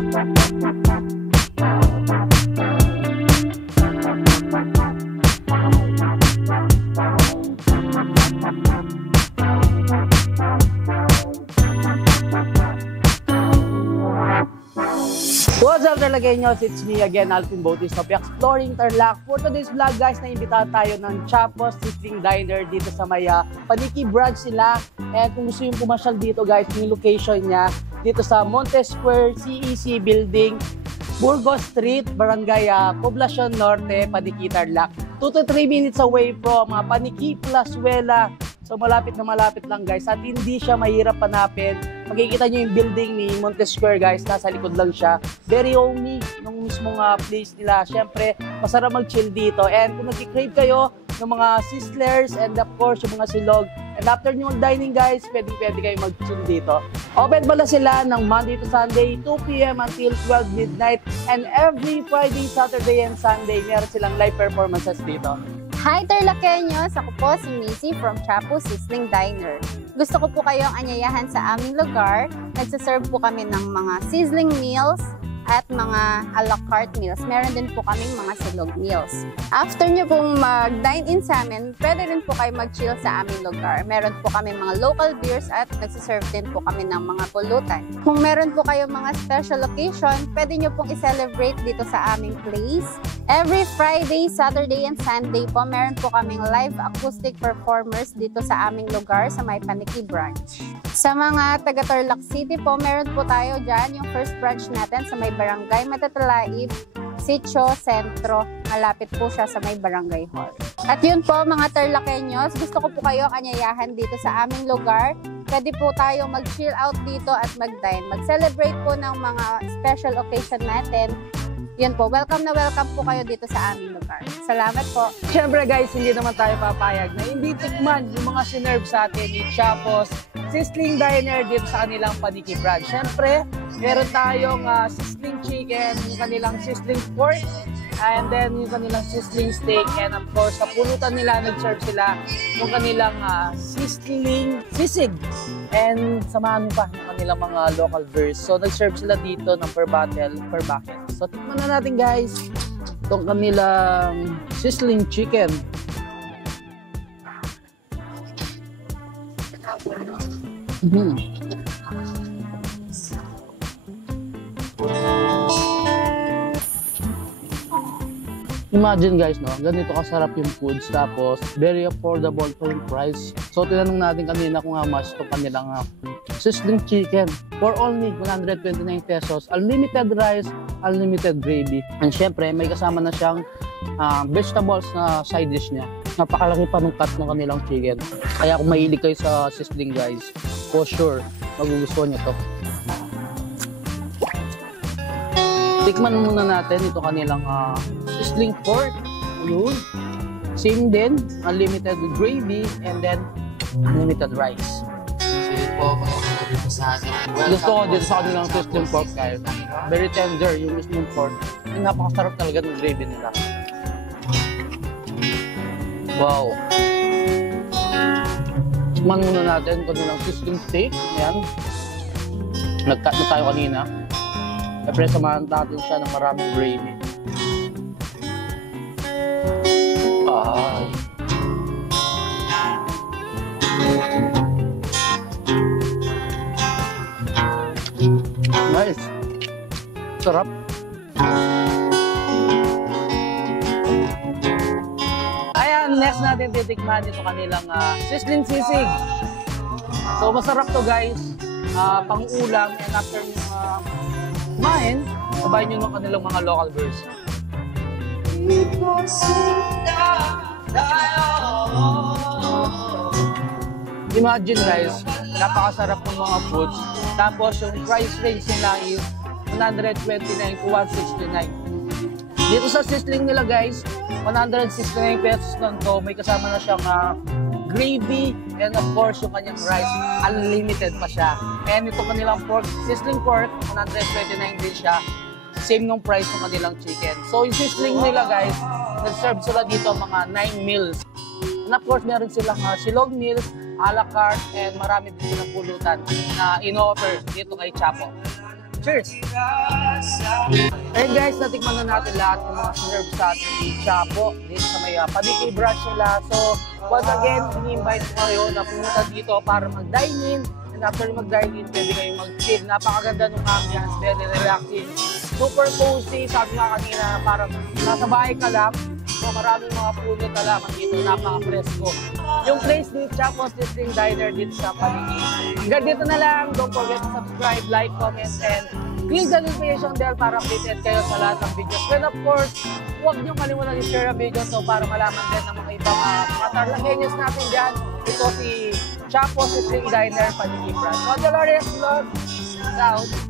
What's up Tarlaqueños? It's me again, Alvin Bautista of Exploring Tarlac. For today's vlog guys, naimbitahan tayo ng Chapos Sizzling Diner dito sa Maya. Paniki branch sila. And kung gusto yung pumasyal dito guys, yung location niya dito sa Monte Square, CEC Building, Burgos Street, Barangay Poblacion Norte, Paniki, Tarlac. 2 to 3 minutes away from Paniki Plazuela. So malapit na malapit lang guys at hindi siya mahirap hanapin. Makikita nyo yung building ni Monte Square guys, nasa likod lang siya. Very homey nung mismong place nila. Siyempre, masarap mag-chill dito. And kung nag-crave kayo ng mga sizzlers and of course yung mga silog. And after nyo mag-dining guys, pwede kayo mag-chill dito. Open pala sila ng Monday to Sunday, 2 p.m. until 12 midnight. And every Friday, Saturday, and Sunday, meron silang live performances dito. Hi Tarlaqueños! Ako po si Missy from Chapos Sizzling Diner. Gusto ko po kayong anyayahan sa aming lugar. Nagsaserve po kami ng mga sizzling meals at mga a la carte meals. Meron din po kaming mga silog meals. After nyo pong mag-dine-in sa amin, pwede rin po kayo mag-chill sa aming lugar. Meron po kami mga local beers at nagsaserve din po kami ng mga pulutan. Kung meron po kayo mga special occasion, pwede nyo pong i-celebrate dito sa aming place. Every Friday, Saturday, and Sunday po, meron po kaming live acoustic performers dito sa aming lugar sa may Paniki branch. Sa mga taga Tarlac City po, meron po tayo dyan yung first branch natin sa may Barangay Matatalaib, Sitio Centro. Malapit po siya sa may Barangay Hall. At yun po mga Tarlaqueños, gusto ko po kayo anyayahan dito sa aming lugar. Pwede po tayo mag-chill out dito at mag-dine. Mag-celebrate po ng mga special occasion natin. Yun po, welcome na welcome po kayo dito sa aming lugar. Salamat po. Siyempre guys, hindi naman tayo papayag na hindi tikman yung mga sinerve sa atin ni Chapos Sizzling Diner dito sa kanilang Paniki branch. Siyempre, meron tayong sizzling chicken, yung kanilang sizzling pork, and then yung kanilang sizzling steak, and of course, sa pulutan nila, nag-serve sila yung kanilang sizzling sisig. And samahan mo pa yung kanilang mga local beers. So, nag-serve sila dito ng per bottle, per bucket. So, tikman na natin guys itong kanilang sizzling chicken. Imagine guys, no, ganito kasarap yung foods tapos very affordable for yung price. So tinanong natin kanina kung how much ito kanilang sizzling chicken for only 129 pesos. Unlimited rice, unlimited gravy. And syempre may kasama na siyang vegetables na side dish niya. Napakalaki pa ng cut ng kanilang chicken. Kaya kung mahilig kayo sa sizzling guys, for sure magugustuhan niyo to. Tikman muna natin ito kanilang sizzling pork. Yun. Same din, unlimited gravy and then unlimited rice. Sige po, mga dito sa akin. Gusto ko dito sa kanilang sizzling pork guys. Very tender yung sizzling pork. Yung napakasarap talaga ng gravy nila. Wow. Tikman muna natin kanilang sizzling steak. Ayan. Nag-cut na tayo kanina. Siyempre, samahan natin siya ng maraming gravy. Ay. Nice. Sarap. Ayan, next natin titikman ito kanilang sizzling sisig. So, masarap to guys. Pang-ulam and after kumain, sabayin nyo ng kanilang mga local beers. Imagine guys, napakasarap ng mga foods. Tapos yung price range nila is 129 to 169. Dito sa sizzling nila guys, 169 pesos lang to. May kasama na siyang gravy and of course yung kanyang rice, unlimited pa siya. And ito kanilang pork, sizzling pork, 129 din siya. Same nung price ng kanilang chicken. So yung sizzling nila guys, nag-serve sila dito mga 9 meals. And of course meron silang silog meals, a la carte, and marami din silang pulutan na in-offer dito kay Chapo. Cheers! Ayun guys, natikman na natin lahat ng mga serve sa ating ni Chapo dito sa may Paniki branch nila. So, once again, ini-invite ko kayo na pumunta dito para mag-dine in. And after mag-dine in, pwede kayong mag-chill. Napakaganda ng ambiance, very relaxing. Super cozy, sabi nga kanina, parang nasa bahay ka lang. So, maraming mga puno na lamang dito, napaka-presko. Yung place ni Chapo's Sizzling Diner dito sa Paniki. Hanggang dito na lang, don't forget to subscribe, like, comment, and click the notification bell para updated kayo sa lahat ng videos. And of course, huwag niyo kalimutan i-share ang video to para malaman din ng mga ibang mga Tarlagueños natin dyan. Ito si Chapo's Sizzling Diner, Paniki Branch. So, Dolores Vlog, out.